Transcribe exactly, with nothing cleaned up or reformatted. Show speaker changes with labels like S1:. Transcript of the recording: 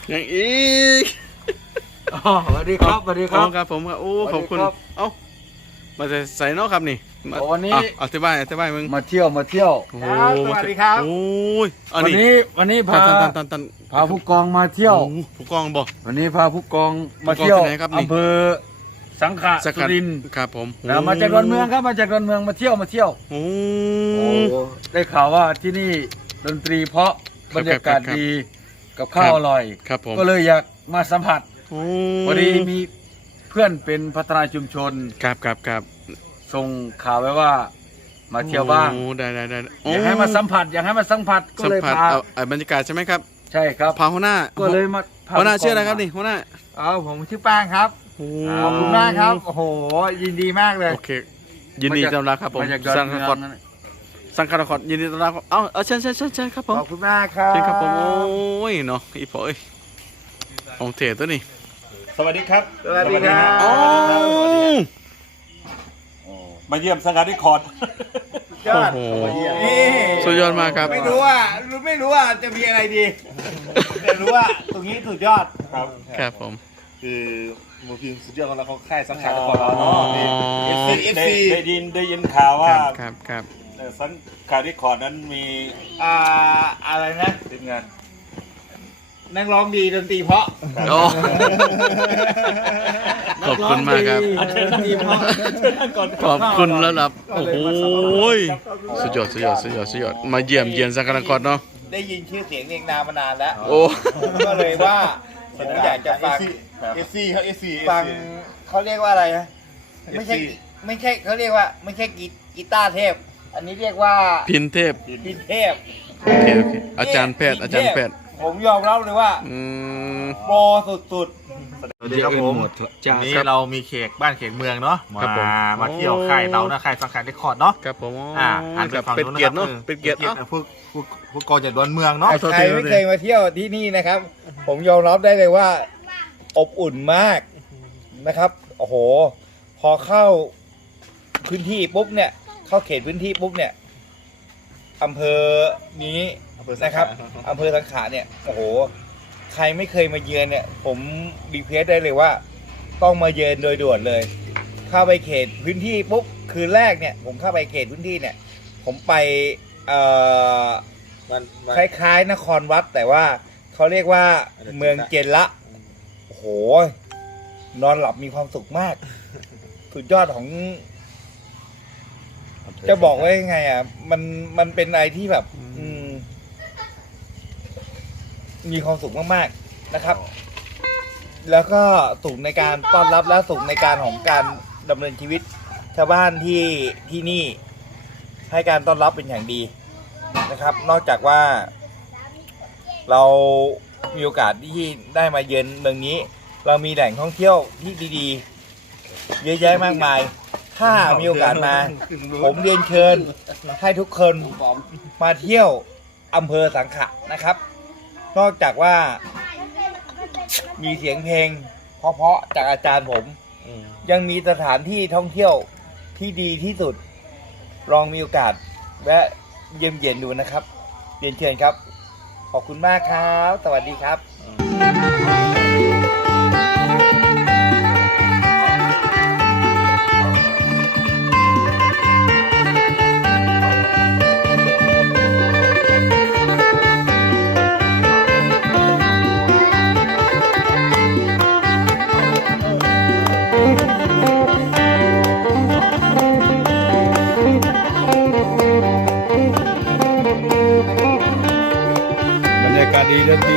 S1: ยังอีก
S2: อ๋อสวัสดีครับสวัสดีครับ
S1: ครับผมครับโอ้ขอบคุณเอ้ามาใส่นอกครับนี่
S2: วันนี้
S1: อธิบายอธิบายมึง
S2: มาเที่ยวมาเที่ยว
S1: สวัสดีครับโอ้ย
S2: วันนี้วันนี้พาพาผู้กองมาเที่ยว
S1: ผู้กองบอก
S2: วันนี้พาผู้กองมาเที่ยวอำเภอสังขะสุรินทร์
S1: ครับผม
S2: แล้วมาจากดอนเมืองครับมาจากดอนเมืองมาเที่ยวมาเที่ยว
S1: โอ้
S2: ได้ข่าวว่าที่นี่ดนตรีเพราะบรรยากาศดีกับข้าวอร่อย
S1: ครับผม
S2: ก็เลยอยากมาสัมผัสพอดีมีเพื่อนเป็นพัฒนาชุมชน
S1: ครับครับครับ
S2: ส่งข่าวไว้ว่ามาเที่ยวบ้าง
S1: ได้ได้ได้
S2: อยากให้มาสัมผัสอยากให้มาสัมผัสก็เลยพา
S1: บรรยากาศใช่ไหมครับ
S2: ใช่ครับ
S1: พาหัวหน้า
S2: ก็เลยมา
S1: หัวหน้าชื่ออะไรครับนี่หัวหน้า
S3: อ๋อผมชื่อแป้งครับขอบคุณมากครับโอ้โหยินดีมากเลย
S1: โอเคยินดีต้อนรับครับผมสังกัดสังกัดคอร์ดยินดีต้อนรับเอาเอาเชิญเชิญเชิญเชิญครับผม
S3: ขอบคุณมากครับ
S1: เชิญครับผมโอ้ยเนาะอีพอยองเทตัวนี้
S4: สวัสดีครับ
S3: สวัสดีครับ
S1: โอ้
S4: มาเยี่ยมสังกัดที่คอร์ด
S3: ยอด
S1: สุดยอดมากครับ
S3: ไม่รู้ว่าไม่รู้ว่าจะมีอะไรดีแต่รู้ว่าตรงนี้สุดยอด
S4: ครับ
S1: ครับผม
S4: คือมูฟิล์มสุดยอดของเราเขาค่ายสังกัดที่คอร์ดเราเนาะเอฟซีเอฟซีได้ยินได้ยินข่าวว่า
S1: ครับครับ
S4: สังกัดที่คอร์ดนั้นมี
S3: อ่าอะไรนะ
S4: ทีมงาน
S3: นักร้องดีดนตรีเพราะ
S1: ขอบคุณมากครับขอบคุณแล้วครับโอ้โหสุดยอดสุดยอดสุดยอดสุดยอดมาเยี่ยมเยียนสังกัดคอร์ดเนาะ
S3: ได้ยินชื่อเสียงเรียงนามมานานแล้ว
S1: โอ้
S3: ก็เลยว่าผมอยากจะฟัง
S4: เอฟซีเขาเอฟซี
S3: ฟังเขาเรียกว่าอะไรนะไม่ใช่ไม่ใช่เขาเรียกว่าไม่ใช่กีตาร์เทพอันนี้เรียกว่า
S1: พินเทพ
S3: พินเทพ
S1: โอเคโอเคอาจารย์แพทย์อาจารย์แพทย์
S3: ผมยอมรับเลยว่าโปรสุด
S4: ๆสวัสดีครับผมวันนี้เรามีเขกบ้านเขกเมืองเนาะมามาเที่ยวค่ายเรานะค่ายสังกัดที่คอร์ดเนาะ
S1: ครับผม
S4: อ่าอ่านไป
S1: เป็นเกียรติเนาะเป็นเกียรติ
S4: พวกพวกพวกกองจากดอนเมืองเนาะ
S3: ใครไม่เคยมาเที่ยวที่นี่นะครับผมยอมรับได้เลยว่าอบอุ่นมากนะครับโอ้โหพอเข้าพื้นที่ปุ๊บเนี่ยเข้าเขตพื้นที่ปุ๊บเนี่ยอำเภอนี้นะครับอำเภอสังขะเนี่ยโอ้โหใครไม่เคยมาเยือนเนี่ยผมรีเควสได้เลยว่าต้องมาเยือนโดยด่วนเลยเข้าไปเขตพื้นที่ปุ๊บคืนแรกเนี่ยผมเข้าไปเขตพื้นที่เนี่ยผมไปเอ่อคล้ายๆนครวัดแต่ว่าเขาเรียกว่าเมืองเจนละโอ้โหนอนหลับมีความสุขมากสุดยอดของจะบอกว่ายังไงอ่ะมันมันเป็นอะไรที่แบบมีความสุขมากๆนะครับแล้วก็สุขในการต้อนรับและสุขในการของการดำเนินชีวิตชาวบ้านที่ที่นี่ให้การต้อนรับเป็นอย่างดีนะครับ นอกจากว่าเรามีโอกาสที่ได้มาเยือนเมืองนี้เรามีแหล่งท่องเที่ยวที่ดีๆเยอะแยะมากมายถ้ามีโอกาสมาผมเรียนเชิญให้ทุกคนมาเที่ยวอำเภอสังขะนะครับนอกจากว่ามีเสียงเพลงเพราะๆจากอาจารย์ผมยังมีสถานที่ท่องเที่ยวที่ดีที่สุดลองมีโอกาสแวะเยี่ยมเยียนดูนะครับเรียนเชิญครับขอบคุณมากครับสวัสดีครับ
S2: บรรยากาศดีดนตรี